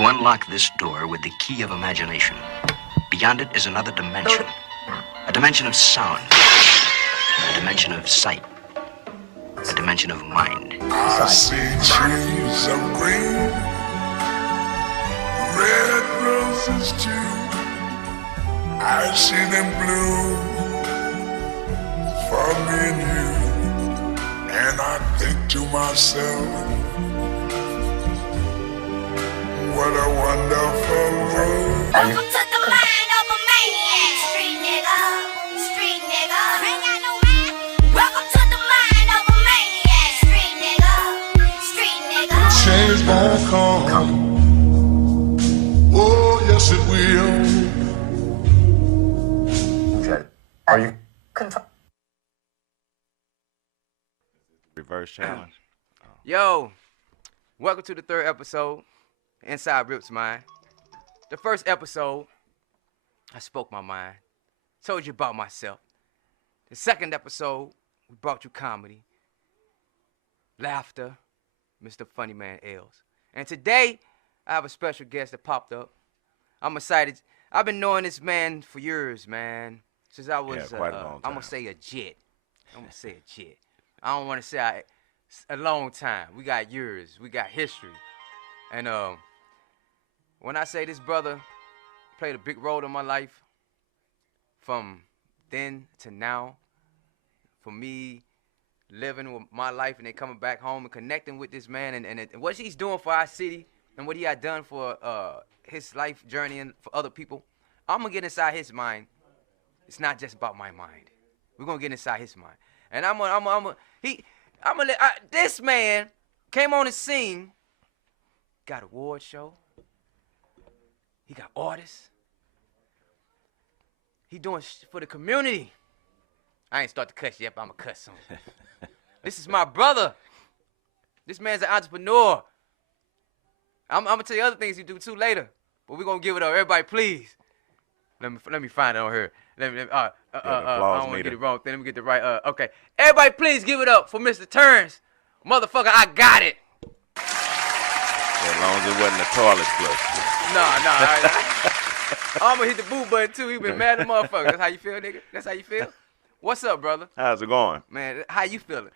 You unlock this door with the key of imagination. Beyond it is another dimension. A dimension of sound. A dimension of sight. A dimension of mind. I see trees of green, red roses too. I see them bloom for me and you. And I think to myself, what a wonderful world. Welcome to the mind of a maniac. Street nigga, street nigga. Ain't got no man. Welcome to the mind of a maniac. Street nigga, street nigga. Change won't come. Oh, yes it will. Are you Reverse challenge. Yo, welcome to the third episode, Inside Rip's Mind. The first episode, I spoke my mind, told you about myself. The second episode, we brought you comedy, laughter, Mr. Funny Man Els. And today, I have a special guest that popped up. I'm excited. I've been knowing this man for years, man. Since I was, quite a long time. I'm going to say a jet. I don't want to say a long time. We got years. We got history. And when I say this brother played a big role in my life, from then to now, for me living with my life and then coming back home and connecting with this man and what he's doing for our city and what he had done for his life journey and for other people, I'm going to get inside his mind. It's not just about my mind. We're going to get inside his mind. And this man came on the scene, got award show. He got artists. He doing for the community. I ain't start to cuss yet, but I'm going to cuss soon. This is my brother. This man's an entrepreneur. I'm going to tell you other things he do too later, but we're going to give it up. Everybody, please. Let me find it on here. I don't want to get it wrong. Let me get the right. Okay. Everybody, please give it up for Mr. Turns. Motherfucker, I got it. As long as it wasn't a toilet flush. No. I'm going to hit the boot button, too. He been mad at motherfucker. That's how you feel, nigga? That's how you feel? What's up, brother? How's it going? Man, how you feeling?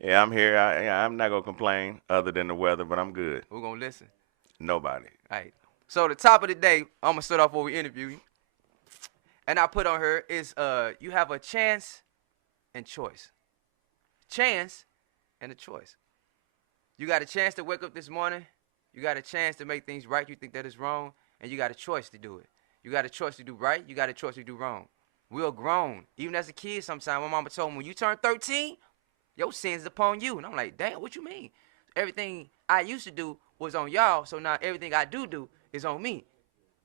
Yeah, I'm here. I'm not going to complain other than the weather, but I'm good. Who going to listen? Nobody. All right. So the top of the day, I'm going to start off where we interview you. And I put on her is you have a chance and choice. Chance and a choice. You got a chance to wake up this morning. You got a chance to make things right. You think that is wrong. And you got a choice to do it. You got a choice to do right. You got a choice to do wrong. We're grown. Even as a kid sometimes, my mama told me, when you turn 13, your sins upon you. And I'm like, damn, what you mean? Everything I used to do was on y'all. So now everything I do is on me.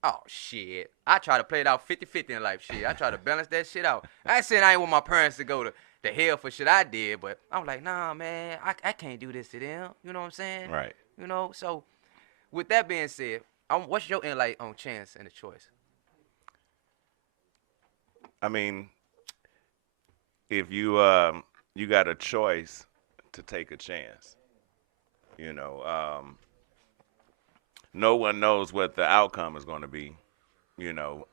Oh, shit. I try to play it out 50-50 in life, shit. I try to balance that shit out. I ain't saying I ain't want my parents to go to hell for shit I did, but I'm like, nah, man, I can't do this to them. You know what I'm saying? Right. You know, so with that being said, what's your insight on chance and a choice? I mean, if you you got a choice to take a chance, you know, no one knows what the outcome is going to be, you know,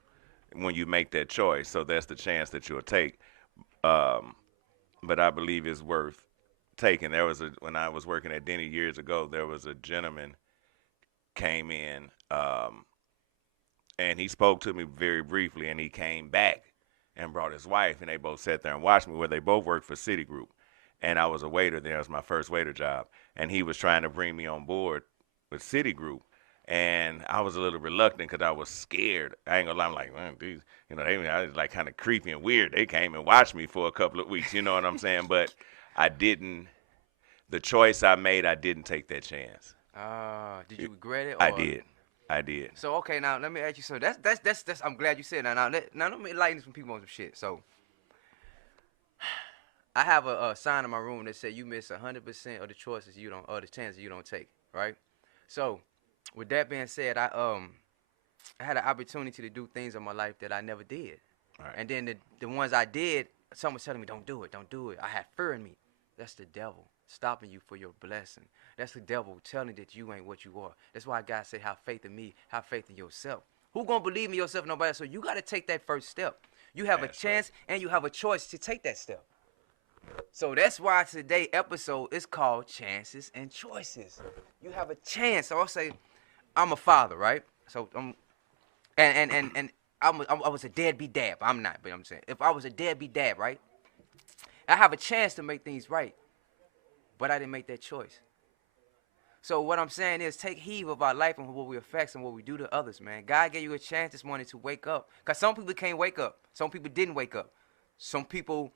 when you make that choice. So that's the chance that you'll take. But I believe it's worth taking. When I was working at Denny years ago, there was a gentleman came in, and he spoke to me very briefly, and he came back and brought his wife, and they both sat there and watched me, where they both worked for Citigroup. And I was a waiter there. It was my first waiter job. And he was trying to bring me on board with Citigroup. And I was a little reluctant because I was scared. I ain't gonna lie, I'm like, man, these, you know, I was like kind of creepy and weird. They came and watched me for a couple of weeks, you know what I'm saying? But the choice I made, I didn't take that chance. Did you regret it? I did. So, okay, now let me ask you, so that's I'm glad you said that. Now let me enlighten some people on some shit. So, I have a sign in my room that said you miss 100% of the choices or the chances you don't take, right? So, with that being said, I had an opportunity to do things in my life that I never did. Right. And then the ones I did, someone was telling me, don't do it. I had fear in me. That's the devil stopping you for your blessing. That's the devil telling that you ain't what you are. That's why God said, have faith in me, have faith in yourself. Who gonna believe in yourself? Nobody else. So you got to take that first step. You have That's a chance and you have a choice to take that step. So that's why today's episode is called Chances and Choices. You have a chance. So I'll say, I'm a father, right? So I was a deadbeat dad. But I'm not, but I'm saying, if I was a deadbeat dad, right? I have a chance to make things right, but I didn't make that choice. So what I'm saying is, take heed of our life and what we affect and what we do to others, man. God gave you a chance this morning to wake up, because some people can't wake up. Some people didn't wake up. Some people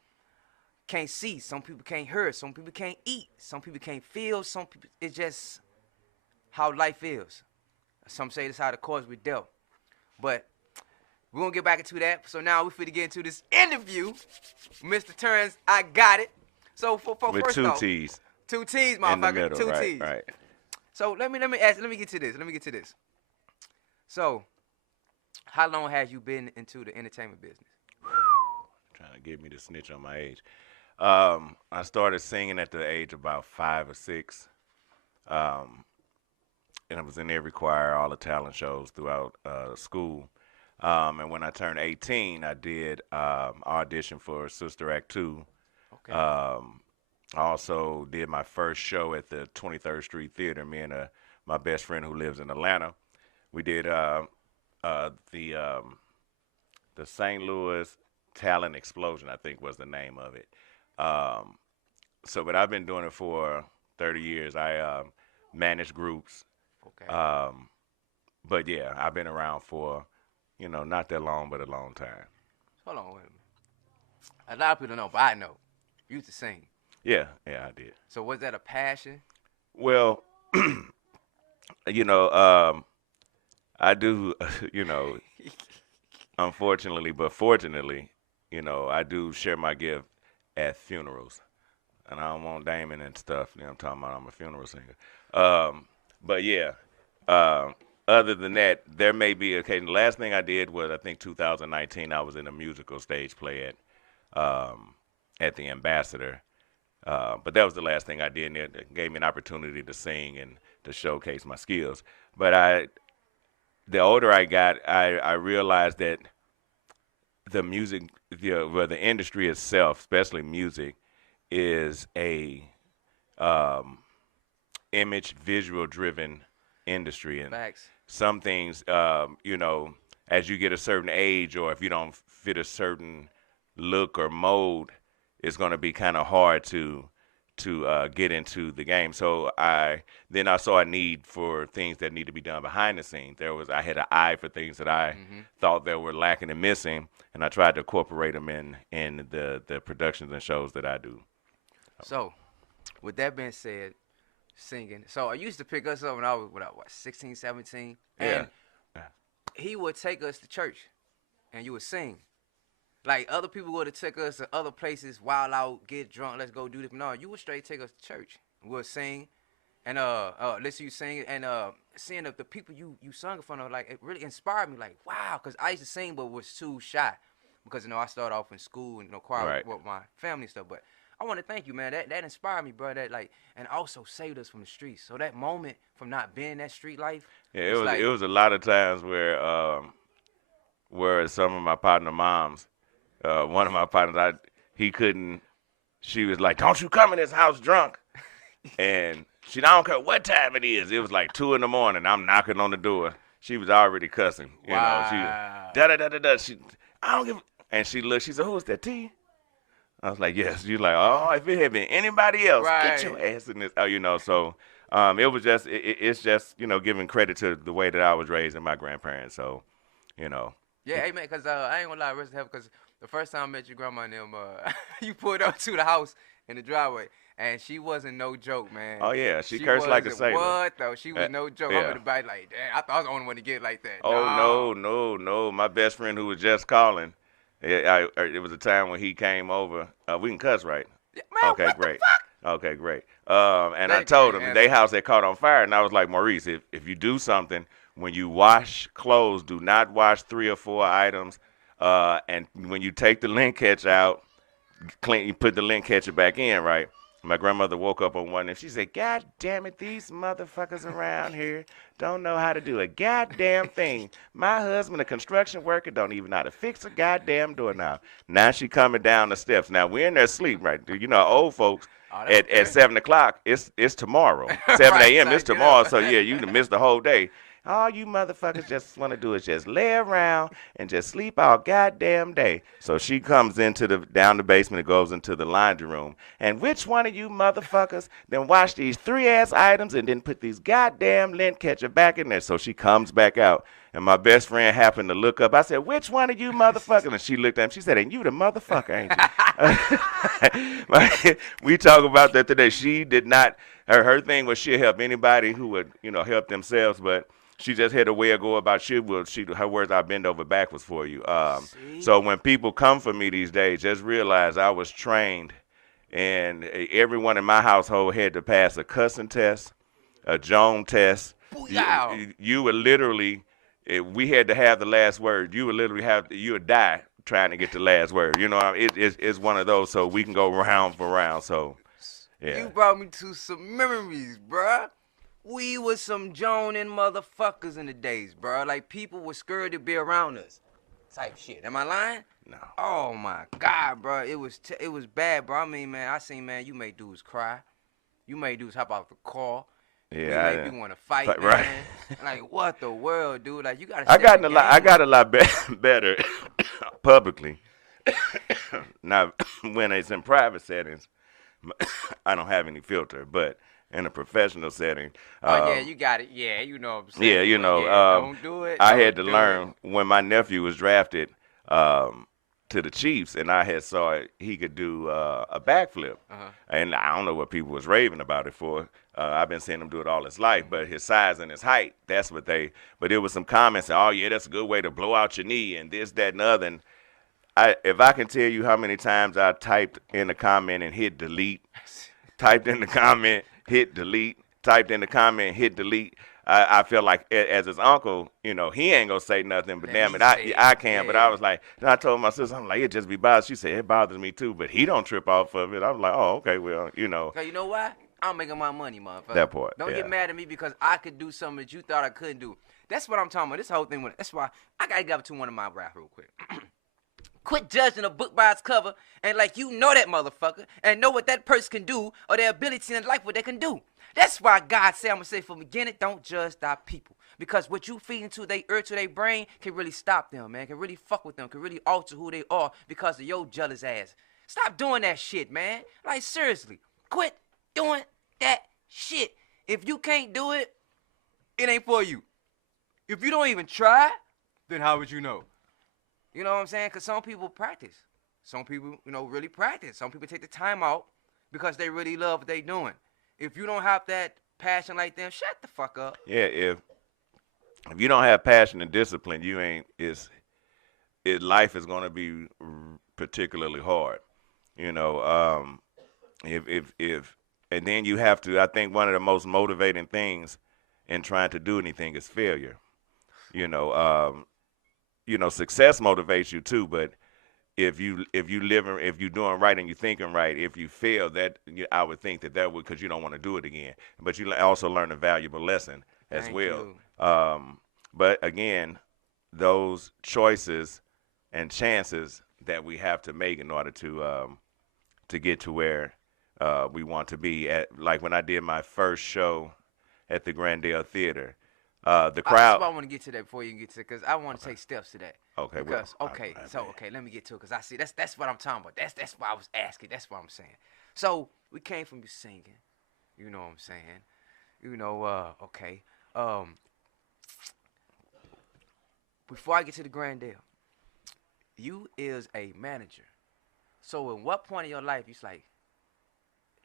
can't see. Some people can't hear. Some people can't eat. Some people can't feel. Some people, it's just how life is. Some say it's how the cards were dealt. But we're going to get back into that. So now we're finna get into this interview. Mr. Turns, I got it. So for with first two off, T's. Two T's, In the motherfucker. middle, Two right, T's. right. So let me get to this. So, how long has you been into the entertainment business? Trying to get me to snitch on my age. I started singing at the age of about 5 or 6. And I was in every choir, all the talent shows throughout school. And when I turned 18, I did audition for Sister Act 2. Okay. I also did my first show at the 23rd Street Theater. Me and my best friend who lives in Atlanta. We did the St. Louis Talent Explosion, I think was the name of it. But I've been doing it for 30 years. I manage groups. Okay. But yeah, I've been around for, not that long, but a long time. Hold on, wait a minute. A lot of people don't know, but I know. You used to sing. Yeah, I did. So was that a passion? Well, I do, unfortunately, but fortunately, I do share my gift at funerals. And I don't want Damon and stuff. I'm talking about I'm a funeral singer. But yeah, other than that, there may be occasion. The last thing I did was, I think 2019, I was in a musical stage play at the Ambassador. But that was the last thing I did, and it gave me an opportunity to sing and to showcase my skills. But the older I got, I realized that the music, the industry itself, especially music, is a image, visual-driven industry. And Facts. some things, as you get a certain age, or if you don't fit a certain look or mode, it's going to be kind of hard to get into the game. So I saw a need for things that need to be done behind the scenes. I had an eye for things that I thought that were lacking and missing, and I tried to incorporate them in the productions and shows that I do. So, with that being said, singing. So I used to pick us up when I was 16, 17, and he would take us to church, and you would sing. Like, other people would have took us to other places, wild out, get drunk, let's go do this. No, you would straight take us to church. We'll sing, and listen to you sing, and seeing the people you sung in front of, like, it really inspired me. Like, wow, because I used to sing but was too shy, because I started off in school and choir with my family and stuff. But I want to thank you, man. That inspired me, bro. That and also saved us from the streets. So that moment from not being that street life. Yeah, it was a lot of times where some of my partner moms. One of my partners, she was like, "Don't you come in this house drunk." And I don't care what time it is. It was like 2 a.m. I'm knocking on the door. She was already cussing. Wow. She, da-da-da-da-da. I don't give, and she looked, she said, "Who is that, T?" I was like, "Yes." She's like, "Oh, if it had been anybody else, right. Get your ass in this." So it was just, it's just, giving credit to the way that I was raised and my grandparents. So, Yeah, hey, man, because I ain't going to lie, rest in heaven, because the first time I met your grandma and them, you pulled up to the house in the driveway, and she wasn't no joke, man. Oh, yeah, she cursed like a sailor. What, though? She was no joke. Yeah. I'm in the back like, damn, I thought I was the only one to get like that. Oh, no. My best friend who was just calling, it was a time when he came over. We can cuss, right? Yeah, man, okay, what great. the fuck? Okay, great. And I told him, their house had caught on fire, and I was like, Maurice, if you do something, when you wash clothes, do not wash 3 or 4 items. And when you take the lint catch out, you put the lint catcher back in, right? My grandmother woke up on one and she said, "God damn it, these motherfuckers around here don't know how to do a goddamn thing. My husband, a construction worker, don't even know how to fix a goddamn doorknob." Now she coming down the steps. Now we're in their sleep, right? You know, old folks Oh, that's at good. 7 o'clock, it's tomorrow. 7 Right, a.m. son, it's get tomorrow. up. So yeah, you done missed the whole day. All you motherfuckers just want to do is just lay around and just sleep all goddamn day. So she comes into down the basement and goes into the laundry room. And which one of you motherfuckers then wash these 3-ass items and then put these goddamn lint catcher back in there? So she comes back out. And my best friend happened to look up. I said, "Which one of you motherfuckers?" And she looked at him. She said, "And you the motherfucker, ain't you?" We talk about that today. She did not. Her thing was she'll help anybody who would help themselves, but she just had a way of go about her words, "I bend over backwards for you." So when people come for me these days, just realize I was trained, and everyone in my household had to pass a cussing test, a Joan test. Booyah. You would literally, if we had to have the last word. You would literally you would die trying to get the last word. It's one of those. So we can go round for round. So yeah. You brought me to some memories, bruh. We was some Jonin motherfuckers in the days, bruh. Like, people were scared to be around us. Type shit. Am I lying? No. Oh, my God, bruh. It was bad, bro. I mean, man, I seen, man, you made dudes cry. You made dudes hop out the car. Yeah, you made me want to fight, man. right. Like, what the world, dude? Like, you gotta I step got the I game got up. a lot better publicly. Now, when it's in private settings, I don't have any filter, but in a professional setting, Oh, yeah, you got it. Yeah, you know what I'm saying. yeah, But yeah, don't do it. I Don't had to do learn it. when my nephew was drafted to the Chiefs, and I had saw he could do a backflip, and I don't know what people was raving about it for. I've been seeing him do it all his life, but his size and his height, that's what but it was some comments, "Oh yeah, that's a good way to blow out your knee," and this, that, and the other. And if I can tell you how many times I typed in the comment and hit delete, typed in the comment, hit delete, typed in the comment, hit delete. I feel like as his uncle, he ain't gonna say nothing, but Let damn me it, say it. I can. But I Yeah. was like, then I told my sister, I'm like, it just be bothers. She said it bothers me too, but he don't trip off of it. I was like, oh, okay, well, Okay, you know why? I'm making my money, motherfucker. That part, Don't yeah. get mad at me because I could do something that you thought I couldn't do. That's what I'm talking about. This whole thing. That's why I gotta get up to one of my rap real quick. Quit judging a book by its cover and like you know that motherfucker and know what that person can do or their ability in life, what they can do. That's why God said, I'm going to say from the beginning, don't judge thy people. Because what you feed into their ear to their brain can really stop them, man. Can really fuck with them. Can really alter who they are because of your jealous ass. Stop doing that shit, man. Like, seriously. Quit doing that shit. If you can't do it, it ain't for you. If you don't even try, then how would you know? You know what I'm saying? Because some people practice. Some people, really practice. Some people take the time out because they really love what they doing. If you don't have that passion like them, shut the fuck up. Yeah, if you don't have passion and discipline, life is gonna be particularly hard. If and then you have to. I think one of the most motivating things in trying to do anything is failure. Success motivates you too, but if you doing right and you thinking right, if you fail, I would think that would, because you don't want to do it again. But you also learn a valuable lesson as Thank well. you. But again, those choices and chances that we have to make in order to get to where we want to be. Like when I did my first show at the Grandale Theater, the crowd. I want to get to that before you can get to it, because I want to take steps to that. Okay. Because, well, let me get to it, because I see that's what I'm talking about. That's why I was asking. That's what I'm saying. So we came from you singing. You know what I'm saying? Okay. Before I get to the Grandale, you is a manager. So in what point in your life you like,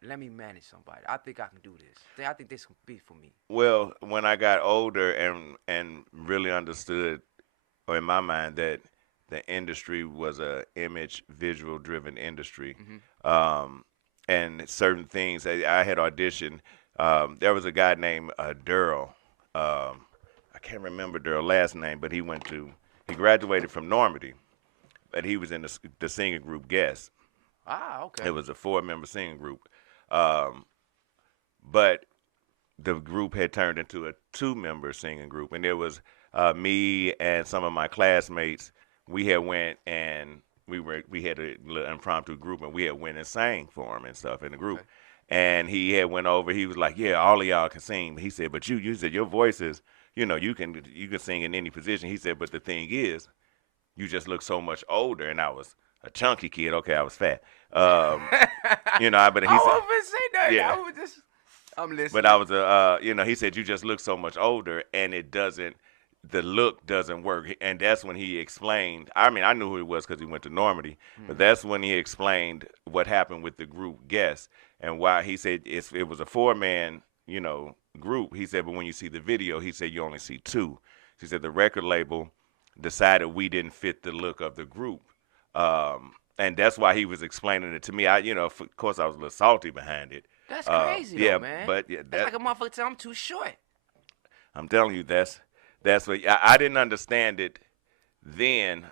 let me manage somebody? I think I can do this. I think this can be for me. Well, when I got older and really understood, or in my mind, that the industry was a image, visual driven industry, and certain things I had auditioned. There was a guy named Durrell. I can't remember Durrell's last name, but he graduated from Normandy, but he was in the singing group Guess. Ah, okay. It was a 4-member singing group. But the group had turned into a 2-member singing group, and there was me and some of my classmates. We had went and we had a little impromptu group, and we had went and sang for him and stuff in the group. Okay. And he had went over. He was like, "Yeah, all of y'all can sing." He said, "But you said your voice is, you can sing in any position." He said, "But the thing is, you just look so much older." And I was a chunky kid. Okay, I was fat. But he I said, wasn't say that. Yeah. I'm listening. but I was he said, "You just look so much older, and the look doesn't work." And that's when he explained. I mean, I knew who he was because he went to Normandy, but that's when he explained what happened with the group guests and why. He said it was a 4-man, group. He said, but when you see the video, he said you only see 2. He said the record label decided we didn't fit the look of the group. And that's why he was explaining it to me. Of course, I was a little salty behind it. That's crazy, yeah, though, man. But yeah, That's like a motherfucker tell I'm too short. I'm telling you, that's what I didn't understand it then.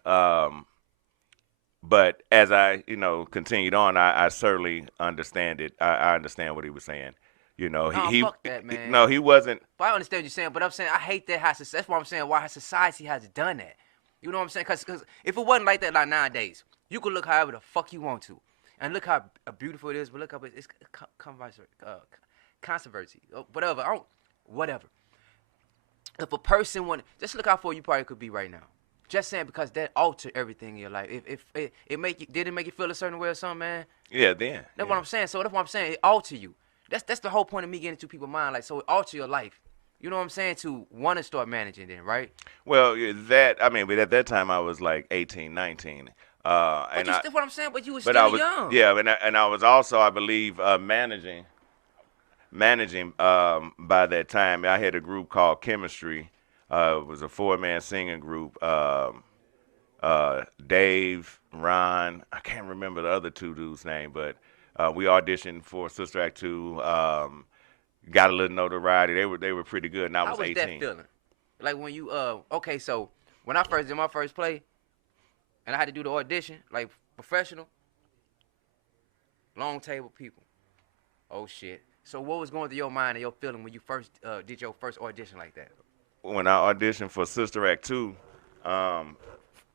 But as I, continued on, I certainly understand it. I understand what he was saying. Fuck that, man. No, he wasn't. But I understand what you're saying, but I'm saying I hate that that's why I'm saying why society has done that. You know what I'm saying? Because if it wasn't like that like nowadays, you could look however the fuck you want to. And look how beautiful it is, but look how it's controversy. Whatever. Whatever. If a person just look how far you probably could be right now. Just saying because that altered everything in your life. If it did it make you feel a certain way or something, man? Yeah, then. That's what I'm saying. So that's what I'm saying. It altered you. That's the whole point of me getting into people's mind. Like, so it altered your life. You know what I'm saying? To want to start managing then, right? Well, but at that time I was like 18, 19. That's what I'm saying. But you were still young. Yeah, and I was also, I believe, managing by that time. I had a group called Chemistry. It was a 4-man singing group. Dave, Ron, I can't remember the other 2 dudes' name, but we auditioned for Sister Act 2. Got a little notoriety. They were pretty good, and I was 18. How was that feeling? Like when you okay, so when I first did my first play, and I had to do the audition, like professional, long table people. Oh shit. So what was going through your mind and your feeling when you first did your first audition like that? When I auditioned for Sister Act 2,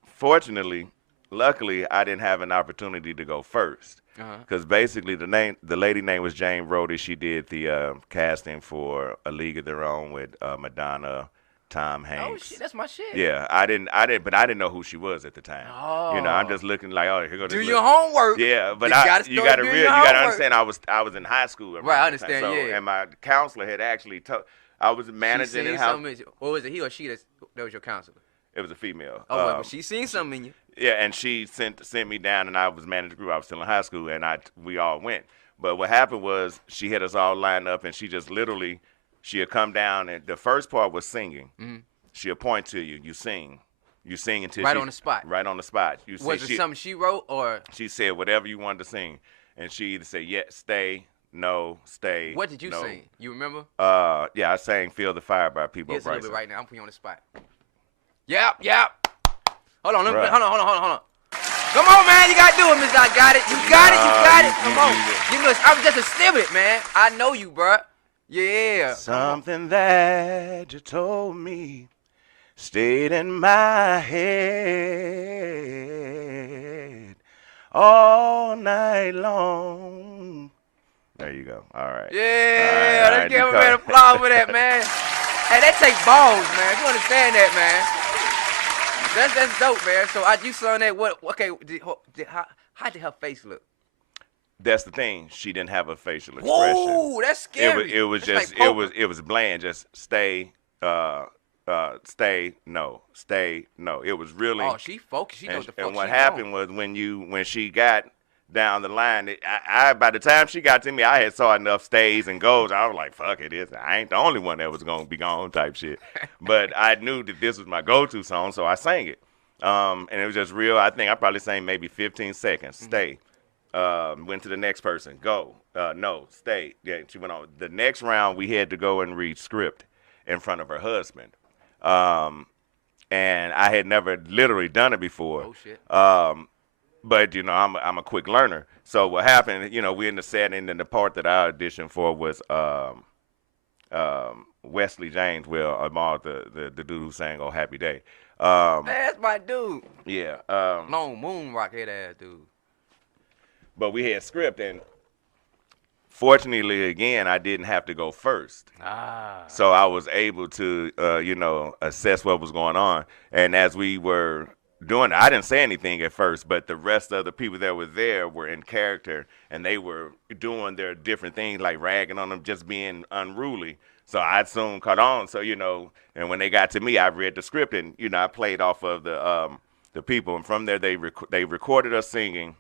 fortunately, luckily, I didn't have an opportunity to go first. Because basically the lady name was Jane Brody. She did the casting for A League of Their Own with Madonna, Tom Hanks. Oh shit, that's my shit. Yeah, but I didn't know who she was at the time. Oh. I'm just looking like, oh, here go this. Do your homework. Yeah, but you gotta understand. I was in high school. Right, I understand. So, yeah. And my counselor had actually I was managing in house. What was it? He or she that was your counselor? It was a female. Oh, well, she seen something in you. Yeah, and she sent me down, and I was managing the group. I was still in high school, and we all went. But what happened was she had us all lined up, and she just literally, she had come down, and the first part was singing. Mm-hmm. She'll point to you. You sing until on the spot. Right on the spot. Was it something she wrote or? She said whatever you wanted to sing, and she either said yes, stay, no, stay. What did you sing? You remember? Yeah, I sang "Feel the Fire" by People. Here's a little bit right now. I'm putting you on the spot. Yep. Hold on, hold on. Come on, man. You gotta do it, Miss. I got it. You got it. Come on. I was just a snippet, man. I know you, bro. Yeah. Something that you told me stayed in my head all night long. There you go. All right. Yeah. Let's give him an applause for that, man. Hey, that takes balls, man. You understand that, man? That's dope, man. So you saw that. What? Okay. How did her face look? That's the thing. She didn't have a facial expression. Whoa, that's scary. It was that's just like it was bland. Just stay, stay, no, stay, no. It was really. Oh, she focused. She knows the fuck. And what she happened was when she got down the line, I by the time she got to me, I had saw enough stays and goes. I was like, fuck it, I ain't the only one that was gonna be gone type shit. But I knew that this was my go-to song, so I sang it. And it was just real. I think I probably sang maybe 15 seconds. Stay. Went to the next person. Go. No. Stay. Yeah. She went on. The next round, we had to go and read script in front of her husband. And I had never literally done it before. Oh shit. but I'm a quick learner. So what happened? We're in the setting, and the part that I auditioned for was Wesley James. Well, Amal, the dude who sang "Oh Happy Day." That's my dude. Yeah. Long moon rock head ass dude. But we had script, and fortunately, again, I didn't have to go first. So I was able to, assess what was going on. And as we were doing it, I didn't say anything at first, but the rest of the people that were there were in character, and they were doing their different things, like ragging on them, just being unruly. So I soon caught on. So, and when they got to me, I read the script, and, I played off of the people. And from there, they recorded us singing.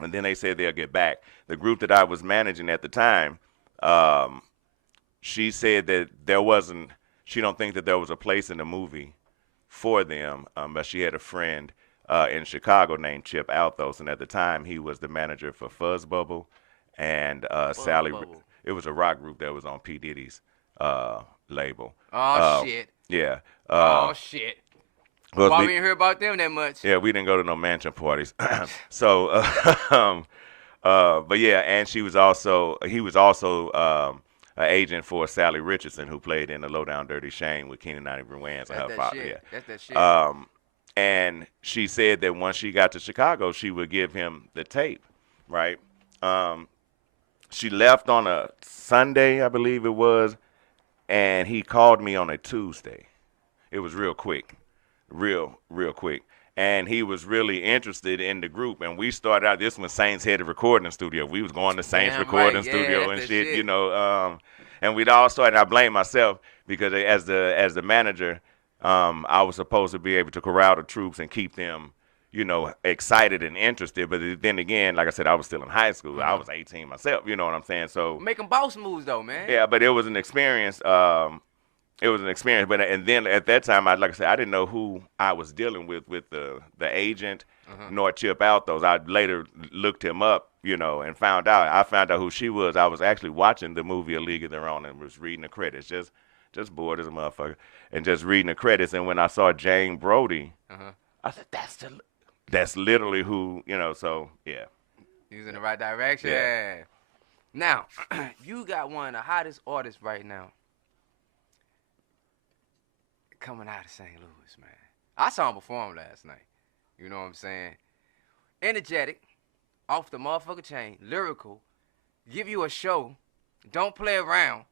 And then they said they'll get back. The group that I was managing at the time, she said that she don't think that there was a place in the movie for them, but she had a friend in Chicago named Chip Althos, and at the time he was the manager for Fuzz Bubble and Sally. Bubble. It was a rock group that was on P. Diddy's label. Shit. Yeah. Shit. Well, Why we didn't hear about them that much? Yeah, we didn't go to no mansion parties. So, but yeah, and he was also an agent for Sally Richardson, who played in the Low Down Dirty Shame with Keenan Ivory Wayans and her father. Yeah. That's that shit. And she said that once she got to Chicago, she would give him the tape, right? She left on a Sunday, I believe it was, and he called me on a Tuesday. It was real quick. Real quick. And he was really interested in the group. And we started out, this when Saints had a recording studio. We was going to Saints recording studio and shit, and we'd all started. I blame myself because as the manager, I was supposed to be able to corral the troops and keep them, excited and interested. But then again, like I said, I was still in high school. I was 18 myself, you know what I'm saying? So making boss moves though, man. Yeah, but it was an experience. But and then at that time, like I said, I didn't know who I was dealing with the agent, nor Chip Althos. I later looked him up, and found out. I found out who she was. I was actually watching the movie A League of Their Own and was reading the credits, just bored as a motherfucker, and just reading the credits. And when I saw Jane Brody, I said, that's literally who, So yeah, he was in the right direction. Yeah. Now, you got one of the hottest artists right now coming out of St. Louis, man. I saw him perform last night. You know what I'm saying? Energetic, off the motherfucking chain, lyrical, give you a show, don't play around.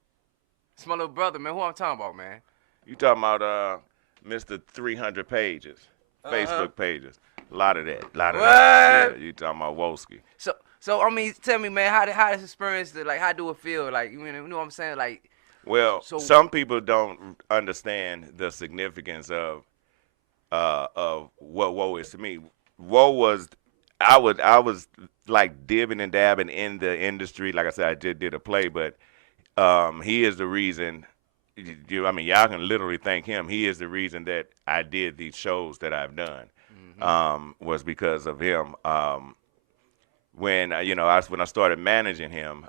It's my little brother, man. Who I'm talking about, man? You talking about Mr. 300 pages, Facebook pages. A lot of that. Yeah, you talking about Wolski. So I mean, tell me, man, how this experience, like, how do it feel? Like, you know what I'm saying? Like, well, so, some people don't understand the significance of what woe is to me. Woe was, I was like dibbing and dabbing in the industry. Like I said, I did a play, but he is the reason. Y'all can literally thank him. He is the reason that I did these shows that I've done. Was because of him. When I started managing him,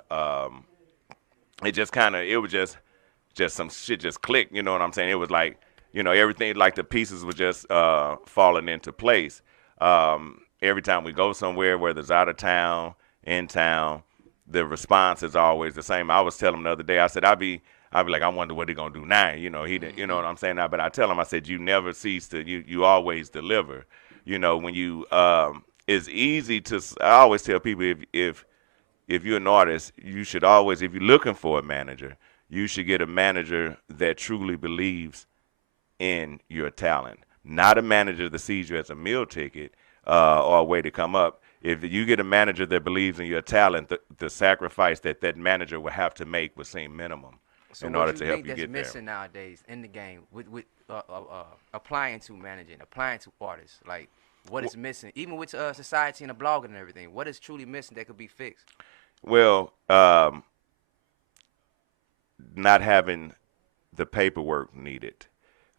it was just some shit just clicked. You know what I'm saying? It was like, everything, like the pieces were just falling into place. Every time we go somewhere, whether it's out of town, in town, the response is always the same. I was telling him the other day, I said, I'd be like, I wonder what he gonna do now. He didn't, you know what I'm saying? But I tell him, I said, you never cease to, you always deliver. When you, it's easy to, I always tell people, if you're an artist, you should always, if you're looking for a manager, you should get a manager that truly believes in your talent, not a manager that sees you as a meal ticket or a way to come up. If you get a manager that believes in your talent, the sacrifice that manager will have to make will seem minimum in order to help you get there. What do you think that's missing nowadays in the game with applying to managing, applying to artists? Like, what is missing, even with society and the blogging and everything? What is truly missing that could be fixed? Well, not having the paperwork needed.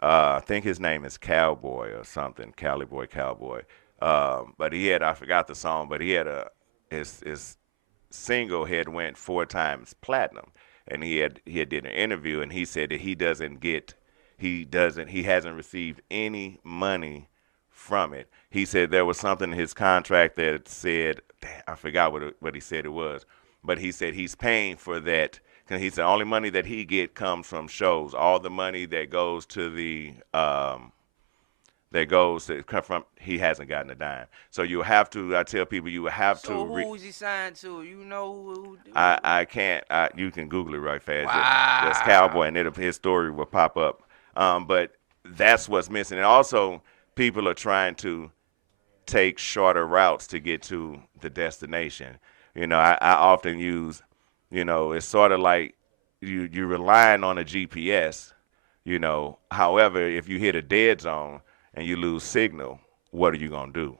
I think his name is Cowboy or something, Cali Boy Cowboy. But he had, I forgot the song, but he had his single had went 4 times platinum, and he had did an interview, and he said that he hasn't received any money from it. He said there was something in his contract that said, damn, I forgot what he said it was, but he said he's paying for that. Cause he said only money that he get comes from shows. All the money that goes to come from, he hasn't gotten a dime. So you have to. I tell people you have to. So who is he signed to? You know who? I can't. You can Google it right fast. Wow. Just Cowboy, and his story will pop up. But that's what's missing. And also, people are trying to take shorter routes to get to the destination. You know, I often use, you know, it's sort of like you're relying on a GPS. You know, however, if you hit a dead zone and you lose signal, what are you gonna do?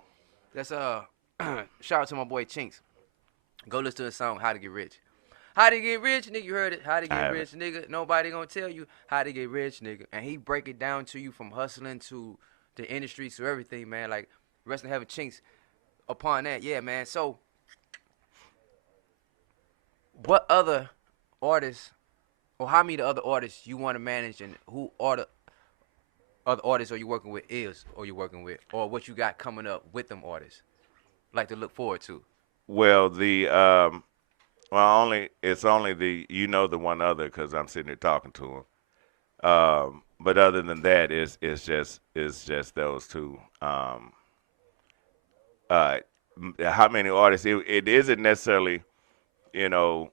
That's shout out to my boy Chinks. Go listen to the song "How to Get Rich." How to get rich, nigga. You heard it. How to get rich, nigga. Nobody gonna tell you how to get rich, nigga. And he break it down to you from hustling to the industry to everything, man. Like rest in heaven, Chinks. Upon that, yeah, man. So, what other artists, or how many other artists you want to manage, and who are the other artists are you working with or what you got coming up with them artists, like to look forward to? Well, it's only the one other because I'm sitting here talking to him. But other than that, it's just those two. How many artists? It isn't necessarily, you know,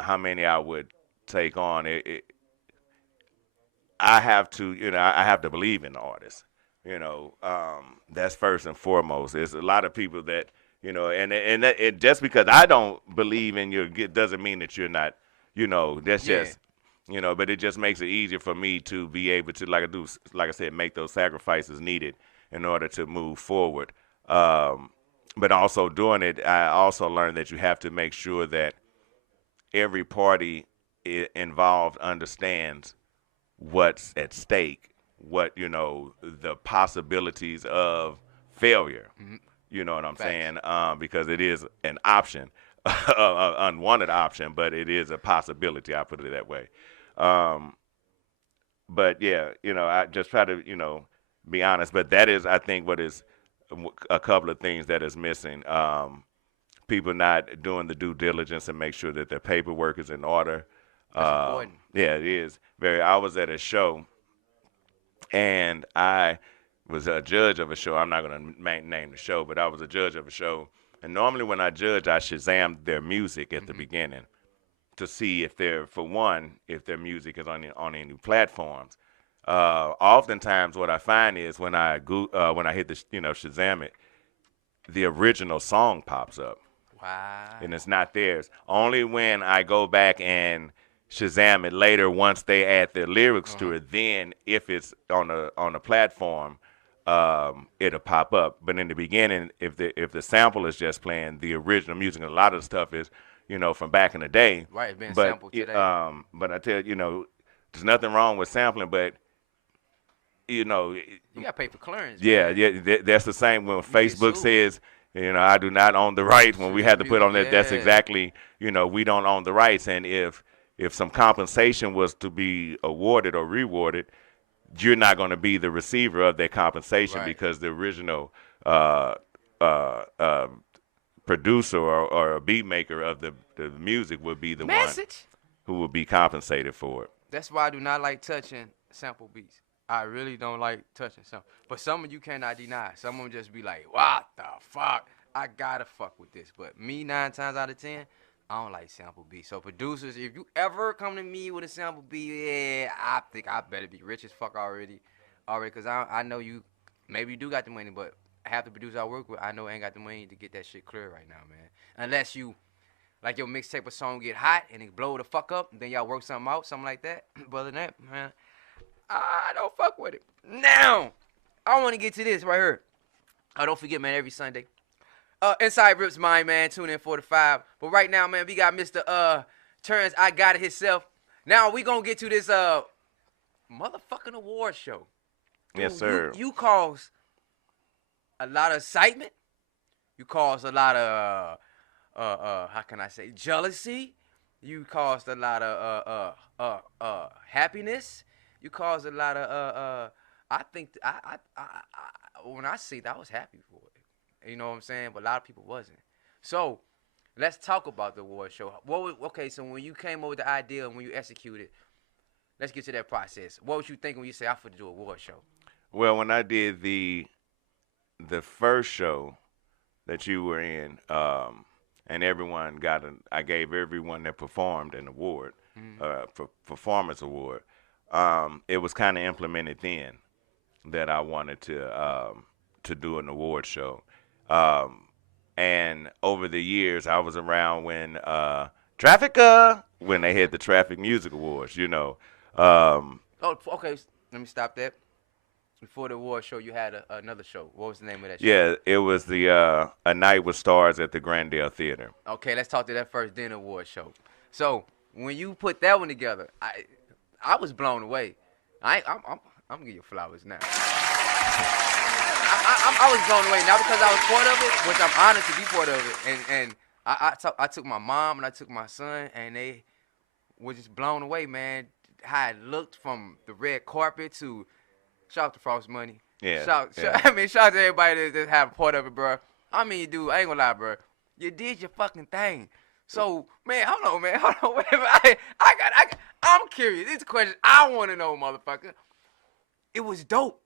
how many I would take on. I have to, you know, I have to believe in the artist. You know, that's first and foremost. There's a lot of people that, you know, and just because I don't believe in you doesn't mean that you're not, you know, that's just, you know, but it just makes it easier for me to be able to, like I said, make those sacrifices needed in order to move forward. But also doing it, I also learned that you have to make sure that every party involved understands what's at stake, what, you know, the possibilities of failure. Mm-hmm. You know what I'm saying? Because it is an option, an unwanted option, but it is a possibility. I put it that way. But yeah, you know, I just try to, you know, be honest. But that is, I think, what is a couple of things that is missing. People not doing the due diligence and make sure that their paperwork is in order. That's important. Yeah, it is. I was at a show, and I was a judge of a show. I'm not going to name the show, but I was a judge of a show. And normally when I judge, I Shazam their music at the beginning to see if their music is on any platforms. Oftentimes what I find is when I hit the, you know, Shazam it, the original song pops up. Wow. And it's not theirs. Only when I go back and Shazam it later, once they add their lyrics to it, then if it's on a platform, it'll pop up. But in the beginning, if the sample is just playing the original music, and a lot of the stuff is, you know, from back in the day. Right, it's been sampled today. But I tell you, you know, there's nothing wrong with sampling, but you know, you gotta pay for clearance. Yeah, man. Yeah, that's the same when Facebook says, you know, I do not own the rights. When we had to put on that, that's exactly, you know, we don't own the rights. And if some compensation was to be awarded or rewarded, you're not going to be the receiver of that compensation, because the original producer or a beat maker of the music would be the one who would be compensated for it. That's why I do not like touching sample beats. I really don't like touching some. But some of you cannot deny. Some of them just be like, what the fuck? I gotta fuck with this. But me, 9 times out of 10, I don't like sample beats. So producers, if you ever come to me with a sample beat, yeah, I think I better be rich as fuck already. Because I know you, maybe you do got the money, but half the producers I work with, I know ain't got the money to get that shit clear right now, man. Unless you, like your mixtape or song get hot and it blow the fuck up, then y'all work something out, something like that. But other than that, man, I don't fuck with it. Now, I want to get to this right here. Oh, don't forget, man, every Sunday. Inside Rip's Mind, man. Tune in 4 to 5. But right now, man, we got Mr. Turns I Got It himself. Now, we going to get to this motherfucking award show. Yes, sir. You cause a lot of excitement. You cause a lot of, how can I say, jealousy. You caused a lot of happiness. You caused a lot of, I think, when I see that, I was happy for it. You know what I'm saying? But a lot of people wasn't. So let's talk about the award show. Okay, so when you came up with the idea and when you executed, let's get to that process. What was you thinking when you say I'm going to do an award show? Well, when I did the first show that you were in, and everyone I gave everyone that performed an award, performance award. It was kind of implemented then that I wanted to do an award show. And over the years, I was around when when they had the Traffic Music Awards, you know. Okay. Let me stop that. Before the award show, you had another show. What was the name of that show? Yeah, it was the A Night with Stars at the Glendale Theater. Okay, let's talk to that first then award show. So when you put that one together, I was blown away. I'm gonna give you flowers now. I was blown away, not because I was part of it, which I'm honored to be part of it. And I took my mom and I took my son, and they were just blown away, man. How it looked from the red carpet to shout out to Frost Money. Yeah. Shout out to everybody that have a part of it, bro. I mean, dude, I ain't gonna lie, bro. You did your fucking thing. So, man, hold on, man. Hold on, wait a minute. I'm curious. It's a question I want to know, motherfucker. It was dope.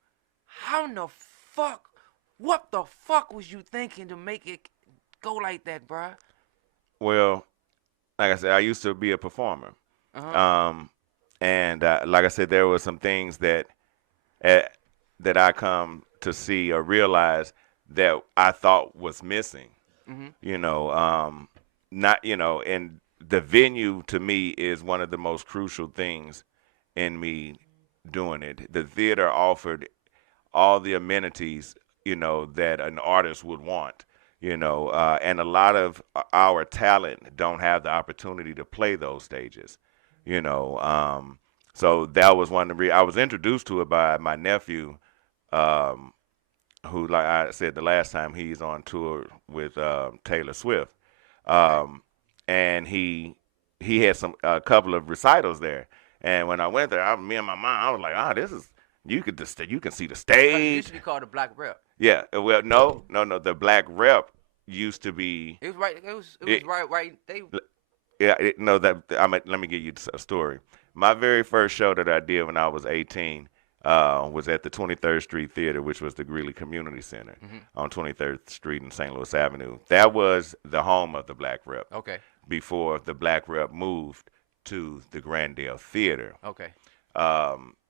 How in the fuck, what the fuck was you thinking to make it go like that, bro? Well, like I said, I used to be a performer. Uh-huh. And like I said, there were some things that I come to see or realize that I thought was missing. Mm-hmm. You know, and the venue to me is one of the most crucial things in me doing it. The theater offered all the amenities, you know, that an artist would want, you know, and a lot of our talent don't have the opportunity to play those stages, you know. So that was one of the I was introduced to it by my nephew, who, like I said the last time, he's on tour with Taylor Swift. And he had a couple of recitals there. And when I went there, me and my mom, I was like, this is, you can see the It stage. used to be called the Black Rep. Yeah, well, no, the Black Rep used to be. It was right. It was right. They. Yeah, let me give you a story. My very first show that I did when I was 18 was at the 23rd Street Theater, which was the Greeley Community Center on 23rd Street and St. Louis Avenue. That was the home of the Black Rep. Okay. Before the Black Rep moved to the Glendale Theater. Okay.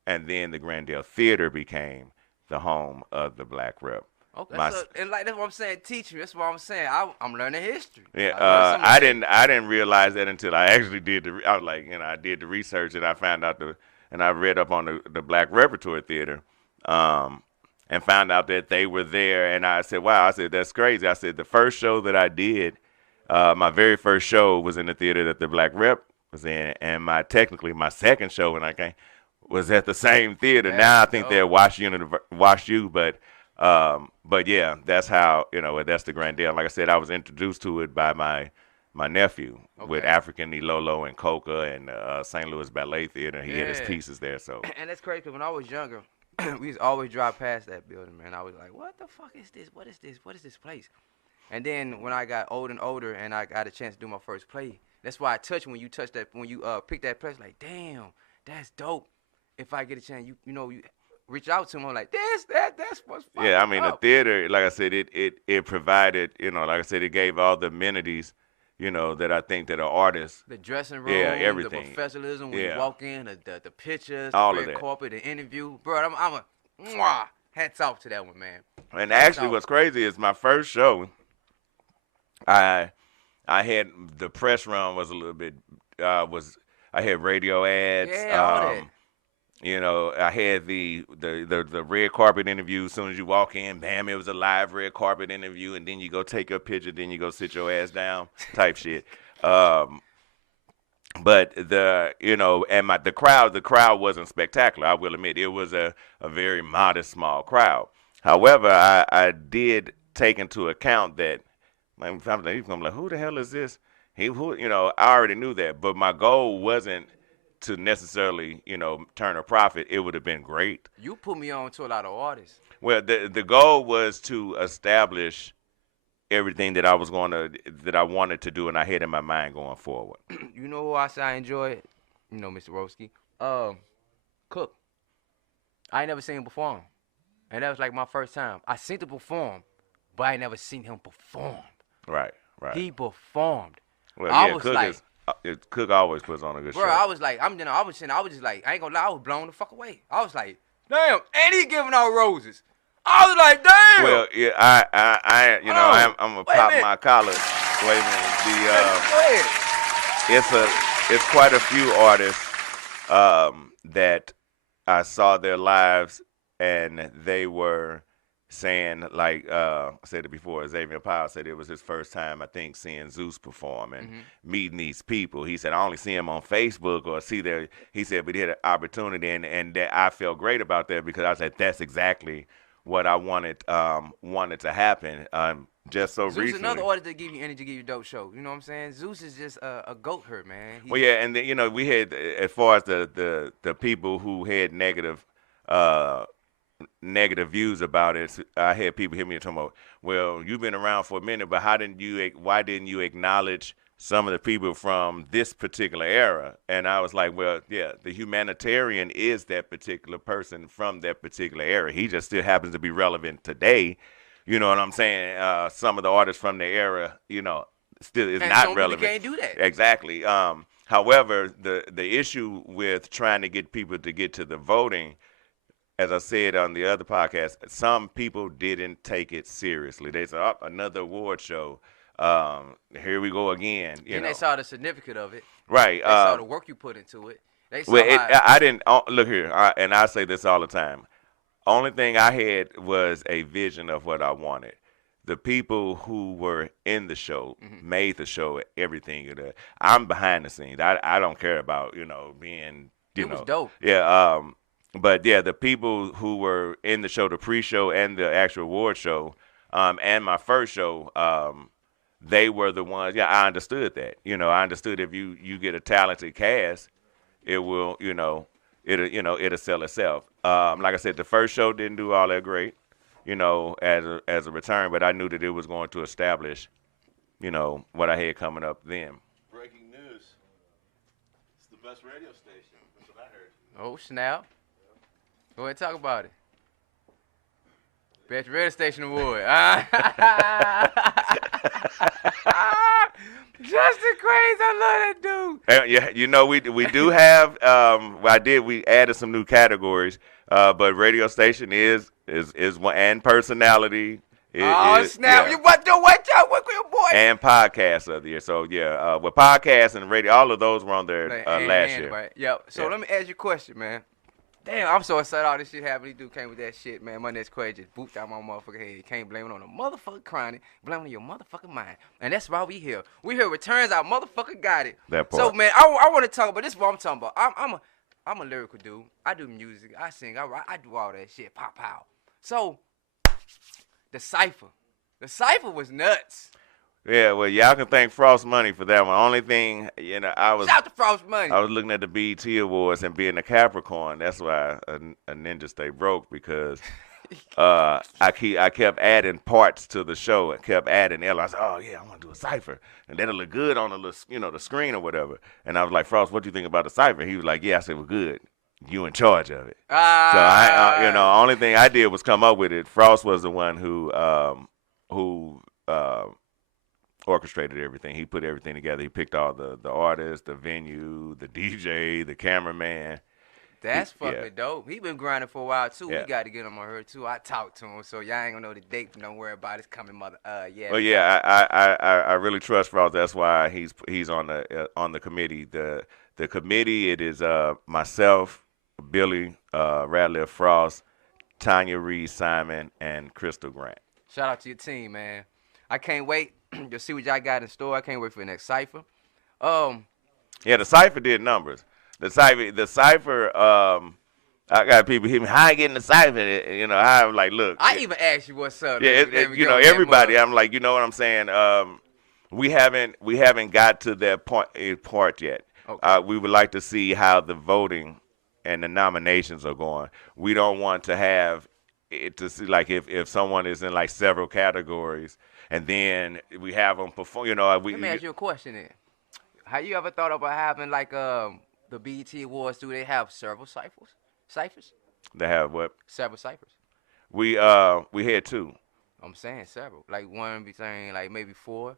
And then the Glendale Theater became the home of the Black Rep. Okay. And like that's what I'm saying. Teach me. That's what I'm saying. I'm learning history. Yeah. I didn't realize that until I actually did I was like, I did the research and I found out and I read up on the Black Repertory Theater, and found out that they were there. And I said, wow. I said, that's crazy. I said, the first show that I did, my very first show was in the theater that the Black Rep was in, and my second show when I came was at the same theater. That's now I think dope. they're Wash U, but yeah, that's how, that's the Glendale. Like I said, I was introduced to it by my nephew with African Nilolo and Coca and St. Louis Ballet Theater. He had his pieces there. So. And that's crazy because when I was younger, we used to always drive past that building, man. I was like, what the fuck is this? What is this? What is this place? And then when I got older and older and I got a chance to do my first play, that's why I touched when you pick that place, like, damn, that's dope. If I get a chance, you reach out to them, I'm like, that's what's fucking Yeah, I mean, up. the theater, like I said, it provided, like I said, it gave all the amenities, that I think that an artist. The dressing room, everything. the professionalism when you walk in, the pictures, all the of red that. carpet, the interview. Bro, I'm a mwah, hats off to that one, man. And actually, what's crazy is my first show, I had the press run was a little bit I had radio ads. Yeah, all that. I had the red carpet interview. As soon as you walk in, bam, it was a live red carpet interview, and then you go take your picture, then you go sit your ass down, type shit. But and the crowd wasn't spectacular. I will admit, it was a very modest, small crowd. However, I did take into account that, like, I'm like, who the hell is this? I already knew that, but my goal wasn't to necessarily, turn a profit, it would have been great. You put me on to a lot of artists. Well, the goal was to establish everything that I wanted to do, and I had in my mind going forward. You know who else I enjoy? Mr. Roski. Cook. I ain't never seen him perform. And that was like my first time. I seen him perform, but I ain't never seen him perform. Right. He performed. Well, I yeah, was Cook like, Cook always puts on a good bro, show. I was like, I was just like, I ain't gonna lie, I was blown the fuck away. I was like, damn, and he giving out roses. I was like, damn. Well, yeah, I'm gonna pop my collar. Wait a minute. Go ahead. It's quite a few artists that I saw their lives and they were saying, like I said it before, Xavier Powell said it was his first time, I think, seeing Zeus perform and meeting these people. He said, I only see him on Facebook or see their, he said, but he had an opportunity and that I felt great about that because I said, that's exactly what I wanted to happen. Just so Zeus recently. Zeus another artist that give you energy, give you dope show. You know what I'm saying? Zeus is just a goat herd, man. Well, yeah, and then, we had, as far as the people who had negative views about it, I had people hit me and talking about, well, you've been around for a minute, but why didn't you acknowledge some of the people from this particular era? And I was like, well, yeah, the humanitarian is that particular person from that particular era. He just still happens to be relevant today. You know what I'm saying? Some of the artists from the era, still is not relevant. You can't do that. Exactly. However, the issue with trying to get people to get to the voting, as I said on the other podcast, some people didn't take it seriously. They said, oh, another award show. Here we go again. They saw the significance of it. Right. They saw the work you put into it. They saw I didn't look here, and I say this all the time. Only thing I had was a vision of what I wanted. The people who were in the show made the show everything. I'm behind the scenes. I don't care about being. It was dope. Yeah. But yeah, the people who were in the show, the pre-show and the actual award show, and my first show, they were the ones. Yeah, I understood that. I understood if you get a talented cast, it will. It'll sell itself. Like I said, the first show didn't do all that great, as a return, but I knew that it was going to establish, what I had coming up then. Breaking news. It's the best radio station. That's what I heard. Oh, snap. Go ahead and talk about it. Best radio station award. Justin Craze, I love that dude. Yeah, we do have. We added some new categories, but radio station is one, and personality. Snap! Yeah. You what your boy? And podcast of the year. So yeah, with podcast and radio, all of those were on there last year. Right. Yep. So let me ask you a question, man. Damn, I'm so excited all this shit happened. This dude came with that shit, man. My next question just booped out my motherfucking head. You can't blame it on the motherfucking chronic. Blame it on your motherfucking mind. And that's why we here. We here returns our motherfucker got it. That part. So, man, I want to talk about this is what I'm talking about. I'm a lyrical dude. I do music. I sing. I write. I do all that shit. Pop out. So, the cipher. The cipher was nuts. Yeah, well, y'all can thank Frost Money for that one. Only thing, I was. Shout out to Frost Money. I was looking at the BET Awards and being a Capricorn. That's why a ninja stay broke because I kept adding parts to the show and kept adding. I said, oh yeah, I want to do a cipher, and that'll look good on the screen or whatever. And I was like, Frost, what do you think about the cipher? He was like, yeah. I said, well, good. You in charge of it. So I only thing I did was come up with it. Frost was the one who orchestrated everything. He put everything together. He picked all the artists, the venue, the DJ, the cameraman. That's fucking dope. He been grinding for a while too. Yeah. We got to get him on her too. I talked to him, so y'all ain't gonna know the date. But don't worry about it. It's coming, mother. Yeah. Well, yeah, I really trust Frost. That's why he's on the committee. The committee. It is myself, Billy Radcliffe, Frost, Tanya Reed Simon, and Crystal Grant. Shout out to your team, man. I can't wait to see what y'all got in store. I can't wait for the next cipher. Yeah, the cipher did numbers. The cipher. I got people hit me. How I getting the cipher? I'm like, look. I even asked you what's up. Yeah, everybody. I'm like, you know what I'm saying. We haven't got to that part yet. Okay. We would like to see how the voting and the nominations are going. We don't want to have it to see like if someone is in like several categories and then we have them perform. Let me ask you a question then. Have you ever thought about having like the BET Awards? Do they have several ciphers? they have what Several ciphers. we had two. I'm saying several. Like one be saying like maybe 4,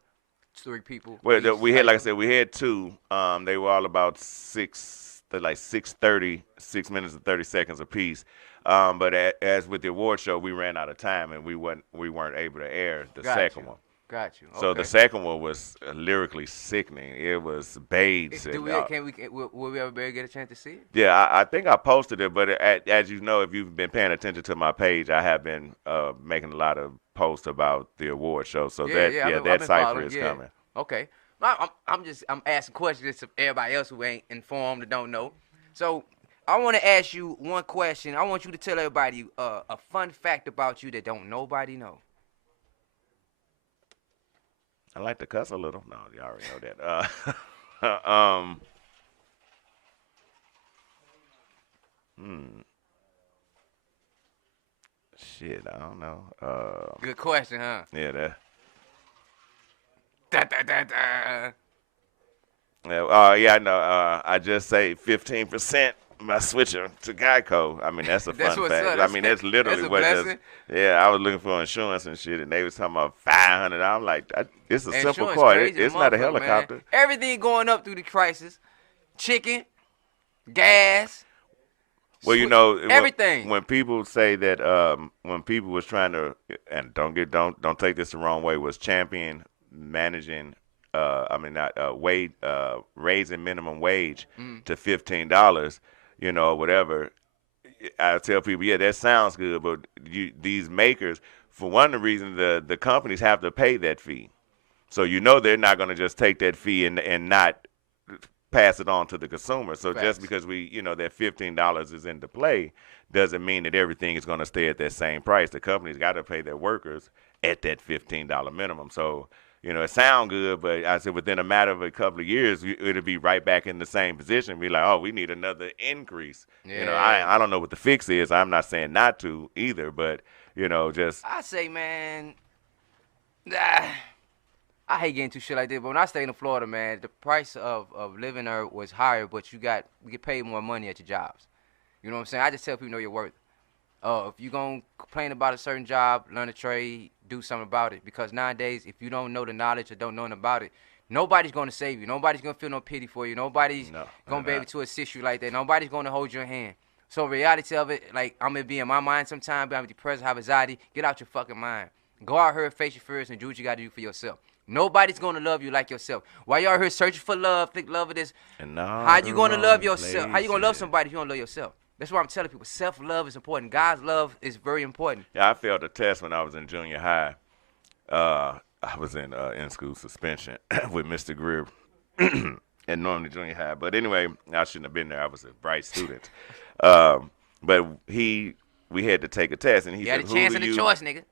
3 people. Well, each we had, like I cipher. said, we had two. They were all about like 6:30, 6 minutes and 30 seconds apiece. But as with the award show, we ran out of time and we weren't able to air the Got second you. one. Got you. So Okay. the second one was lyrically sickening. It was babes. Do And, we? Will we ever be able to get a chance to see it? yeah, I think I posted it, but as you know, if you've been paying attention to my page, I have been making a lot of posts about the award show. So I've that been cipher following, is yeah. coming. Okay. I'm asking questions to everybody else who ain't informed or don't know. So I want to ask you one question. I want you to tell everybody a fun fact about you that don't nobody know. I like to cuss a little. No, you already know that. Shit, I don't know. Good question, huh? Yeah, that. Da, da, da, da. Yeah, I know. I just say 15% by switching to Geico. I mean, that's a That's fun what's fact. up. I mean, that's literally that's a what it is. blessing. Yeah, I was looking for insurance and shit, and they was talking about 500. I'm like, it's a simple Insurance car. crazy It's not a motherfucker, helicopter. Man. Everything going up through the crisis. Chicken, gas. Well, you swi- know, everything. When people say that, when people was trying to, and don't take this the wrong way, was champion managing, not raising minimum wage to $15, whatever. I tell people, yeah, that sounds good, but these makers, for one of the reasons, the companies have to pay that fee, so they're not going to just take that fee and not pass it on to the consumer. So Facts. just because that $15 is into play doesn't mean that everything is going to stay at that same price. The company's got to pay their workers at that $15 minimum. So it sounds good, but I said within a matter of a couple of years, it'll be right back in the same position. Be like, oh, we need another increase. Yeah. I don't know what the fix is. I'm not saying not to either, but just I say, man, I hate getting too shit like this, but when I stayed in Florida, man, the price of living there was higher, but you get paid more money at your jobs. You know what I'm saying? I just tell people know your worth. If you gonna complain about a certain job, learn a trade, do something about it. Because nowadays, if you don't know the knowledge or don't know nothing about it, nobody's gonna save you. Nobody's gonna feel no pity for you. Nobody's gonna be able to assist you like that. Nobody's gonna hold your hand. So reality of it, like I'm gonna be in my mind sometimes, be depressed, have anxiety. Get out your fucking mind. Go out here, face your fears, and do what you gotta do for yourself. Nobody's gonna love you like yourself. While y'all here searching for love, think love of this. How you gonna love yourself? How you gonna love somebody if you don't love yourself? That's why I'm telling people self-love is important. God's love is very important. Yeah, I failed a test when I was in junior high. I was in school suspension with Mr. Greer and normally junior high. But anyway, I shouldn't have been there. I was a bright student. But we had to take a test, and he You had said, a chance and a choice, nigga.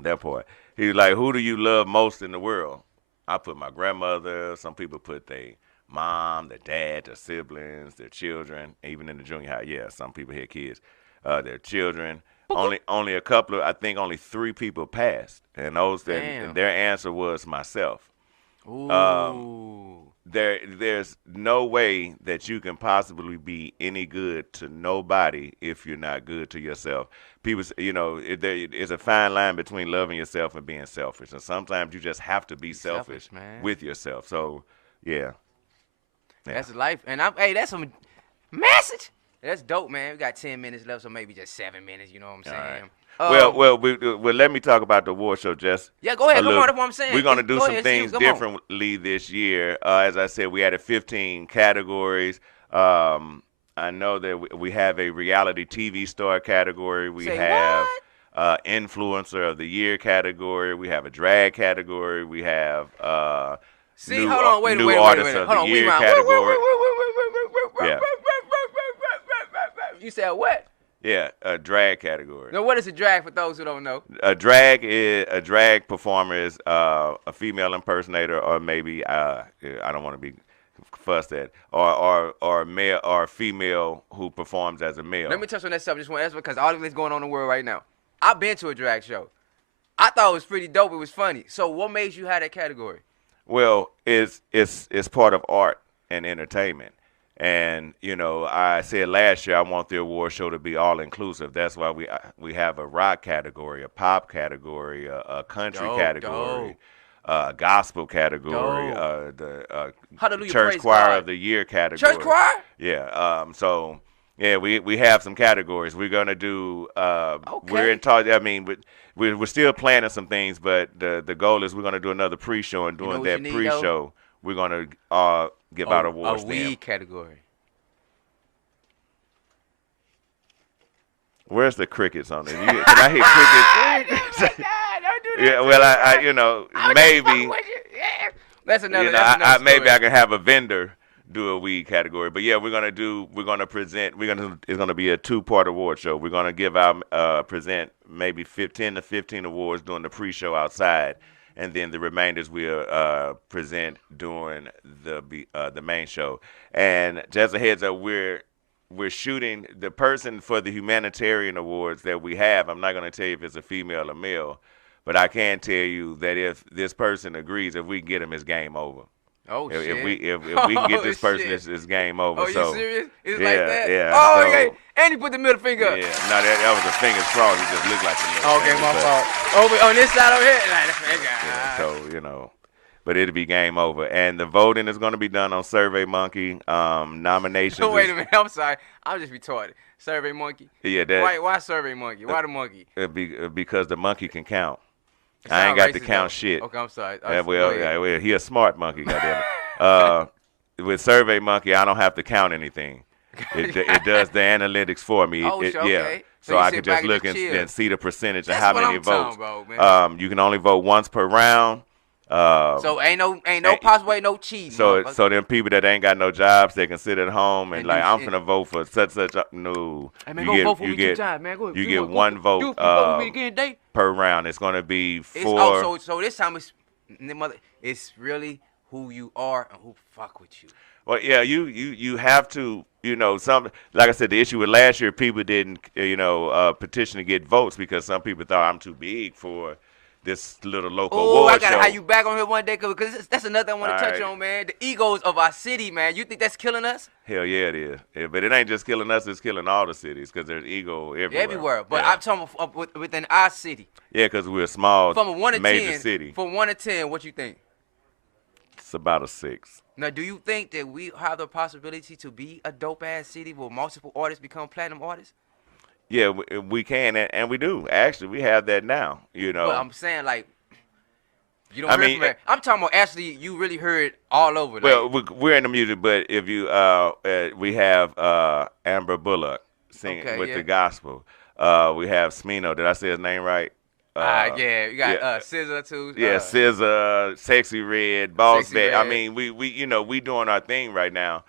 That part. He was like, who do you love most in the world? I put my grandmother. Some people put their mom, their dad, their siblings, their children. Even in the junior high, yeah, some people had kids. Their children. Only a couple of, I think only 3 people passed. And their answer was myself. Ooh. There's no way that you can possibly be any good to nobody if you're not good to yourself. People, there's a fine line between loving yourself and being selfish, and sometimes you just have to be selfish man. with yourself. So, yeah. That's life, and that's some message. That's dope, man. We got 10 minutes left, so maybe just 7 minutes. You know what I'm saying? Well, let me talk about the award show, Jess. Yeah, go ahead. Come on, that's what I'm saying. We're going to do Go some ahead, things Steve, come on. differently this year. As I said, we added 15 categories. I know that we have a reality TV star category. We Say have what? influencer of the year category. We have a drag category. We have See, hold on, wait a new minute. artist Hold of the on, year rewind. category. Yeah. You said what? Yeah, a drag category. Now, what is a drag for those who don't know? A drag performer is a female impersonator, or maybe I don't want to be fussed at, or male or female who performs as a male. Let me touch on that subject just one because all of this going on in the world right now. I've been to a drag show. I thought it was pretty dope. It was funny. So what made you have that category? Well, it's part of art and entertainment. And I said last year I want the award show to be all inclusive. That's why we have a rock category, a pop category, a country category, gospel category, the Hallelujah, church praise choir God. of the year category. Church choir? Yeah. So yeah, we have some categories. We're gonna do. We're in talk. I mean, we're still planning some things, but the goal is we're gonna do another pre-show, and doing that pre-show, we're gonna give out awards. A weed category. Where's the crickets on it? Can I hear crickets? Don't do that. Yeah, well, I maybe. That's another. Maybe I can have a vendor do a weed category, but yeah, it's gonna be a 2-part award show. We're gonna give out present maybe 15 to 15 awards during the pre-show outside, and then the remainders we'll present during the main show. And just a heads up, we're shooting the person for the humanitarian awards that we have. I'm not gonna tell you if it's a female or male, but I can tell you that if this person agrees, if we get him, it's game over. Oh shit! If we can get this person, it's game over. Oh, so, you serious? It's yeah, like that? Yeah. Oh, so, okay. And he put the middle finger up. Yeah. No, that was a fingers crossed. It just looked like a middle Okay, finger, my but- fault. Over on this side over here, like the finger. Yeah, so but it'll be game over, and the voting is going to be done on SurveyMonkey. Nominations. Wait a minute. I'm sorry. I'm just retarded. Survey Monkey. Yeah, that. Why Survey Monkey? Why the monkey? Because the monkey can count. It I ain't sound got to racist, count though. shit. Okay, I'm sorry. Well, he a smart monkey, goddamn it. With SurveyMonkey, I don't have to count anything. It does the analytics for me. Oh, sure, Yeah. okay. So you I sit can back just look chill. and see the percentage That's and how what many I'm votes. talking about, man. You can only vote once per round. So ain't no possible way, no cheating. So them people that ain't got no jobs, they can sit at home and And like do I'm shit. finna vote for such. No, Hey, man, go vote for me 2 times, man. Go ahead. you Do get it. one vote Do it. Vote for me again today. per round. It's gonna be It's, 4. so this time it's really who you are and who fuck with you. Well, yeah, you have to, some, like I said, the issue with last year, people didn't, petition to get votes because some people thought I'm too big for this little local Oh, award I gotta show. have you back on here one day because that's another thing I want to All touch right. on, man. The egos of our city, man. You think that's killing us? Hell yeah, it is. Yeah, but it ain't just killing us; it's killing all the cities because there's ego everywhere. Everywhere. But yeah. I'm talking within our city. Yeah, because we're a small, From a 1 to major 10. city. From 1 to 10, what you think? It's about a 6. Now, do you think that we have the possibility to be a dope ass city where multiple artists become platinum artists? Yeah, we can, and we do. Actually, we have that now. But I'm saying like. You don't I hear mean, from it. I'm talking about actually you really heard all over. Well, like, we're in the music, but if you we have Amber Bullock singing Okay, with yeah. the gospel. We have Smino. Did I say his name right? yeah, you got yeah. SZA too. Yeah, SZA, Sexy Red, Boss Sexy Bet. I Red. mean, we doing our thing right now.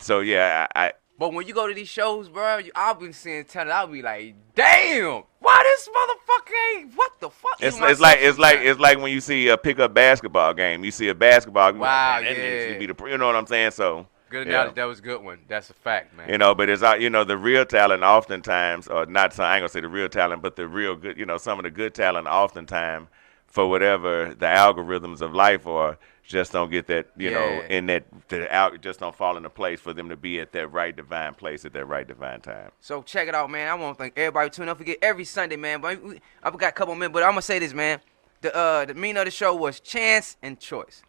So yeah, I But when you go to these shows, bro, I'll be seeing talent. I'll be like, damn, why this motherfucker ain't? What the fuck? it's like when you see a pickup basketball game. You see a basketball game. Wow, that yeah. should be the, you know what I'm saying? So Good yeah. analogy. That was a good one. That's a fact, man. But it's the real talent oftentimes, or not. I ain't gonna say the real talent, but the real good. Some of the good talent oftentimes, for whatever the algorithms of life are, just don't get that. In that just don't fall into place for them to be at that right divine place at that right divine time. So check it out, man. I want to thank everybody for tuning in. Forget every Sunday, man. But I've got a couple minutes, but I'm gonna say this, man. The meaning of the show was chance and choice.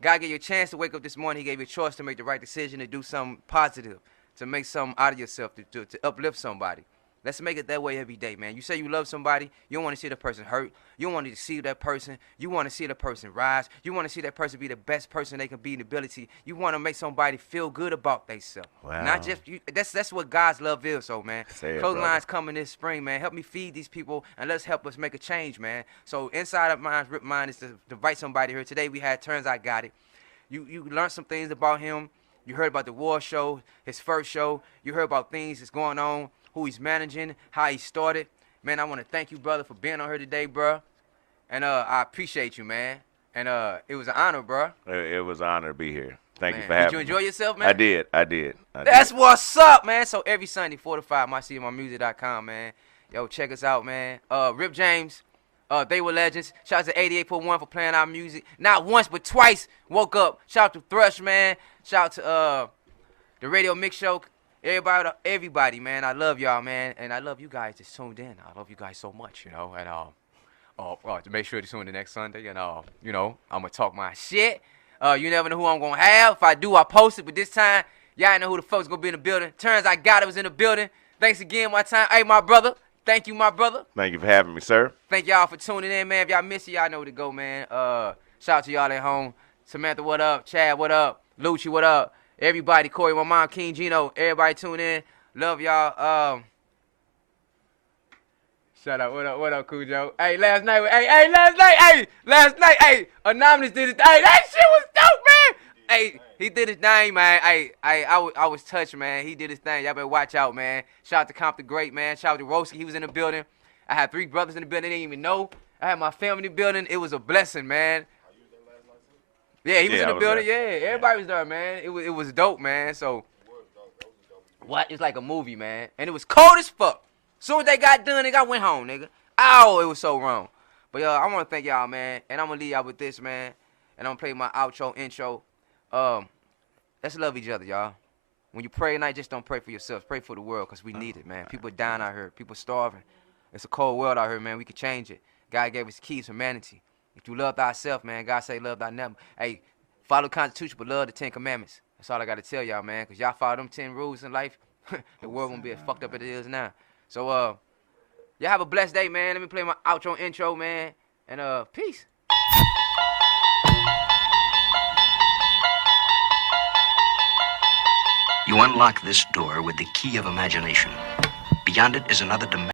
God gave you a chance to wake up this morning. He gave you a choice to make the right decision, to do something positive, to make something out of yourself, to uplift somebody. Let's make it that way every day, man. You say you love somebody, you don't want to see the person hurt. You don't want to see that person. You want to see the person rise. You want to see that person be the best person they can be in ability. You want to make somebody feel good about themselves. Wow. Not just you. That's what God's love is. So, man, Say it, clothing brother. lines coming this spring, man. Help me feed these people and let's help us make a change, man. So inside of mine, Rip Mind is to invite somebody here. Today we had Turns I Got It. You learned some things about him. You heard about the war show, his first show. You heard about things that's going on, who he's managing, how he started. Man, I want to thank you, brother, for being on here today, bro. And I appreciate you, man. And it was an honor, bro. It was an honor to be here. Thank you Man, for having me. Did you enjoy yourself, man? I did. That's what's up, man. So every Sunday, 4 to 5, mycitymymusic.com, man. Yo, check us out, man. Rip James, they were legends. Shout out to 88.1 for playing our music. Not once, but twice. Woke up. Shout out to Thrush, man. Shout out to the Radio Mix Show. Everybody, man. I love y'all, man. And I love you guys that's tuned in. I love you guys so much, you know. And to make sure to tune in next Sunday. And you know, I'm gonna talk my shit. You never know who I'm gonna have. If I do, I post it. But this time, y'all know who the fuck's gonna be in the building. Turns I got it was in the building. Thanks again, my time. Hey, my brother. Thank you, my brother. Thank you for having me, sir. Thank y'all for tuning in, man. If y'all miss it, y'all know where to go, man. Shout out to y'all at home. Samantha, what up? Chad, what up? Lucci, what up? Everybody, Corey, my mom, King Gino. Everybody tune in. Love y'all. Shout out. What up, Cujo? Hey, last night, Anonymous did it. Hey, that shit was dope, man. Hey, he did his thing, man. Hey, I was touched, man. He did his thing. Y'all better watch out, man. Shout out to Comp the Great, man. Shout out to Roski. He was in the building. I had 3 brothers in the building. They didn't even know. I had my family in the building. It was a blessing, man. Yeah, he was in the building. There. Yeah, everybody was there, man. It was dope, man. So, what? It's like a movie, man. And it was cold as fuck. Soon as they got done, nigga, I went home, nigga. Oh, it was so wrong. But I want to thank y'all, man. And I'm gonna leave y'all with this, man. And I'm gonna play my outro, intro. Let's love each other, y'all. When you pray tonight, just don't pray for yourselves. Pray for the world, because we need it, man. People dying out here. People starving. It's a cold world out here, man. We can change it. God gave us keys, humanity. If you love thyself, man, God say love thy neighbor. Hey, follow the Constitution, but love the 10 Commandments. That's all I got to tell y'all, man, because y'all follow them 10 rules in life, the world won't be as fucked up as it is now. So, y'all have a blessed day, man. Let me play my outro intro, man, and peace. You unlock this door with the key of imagination. Beyond it is another dimension.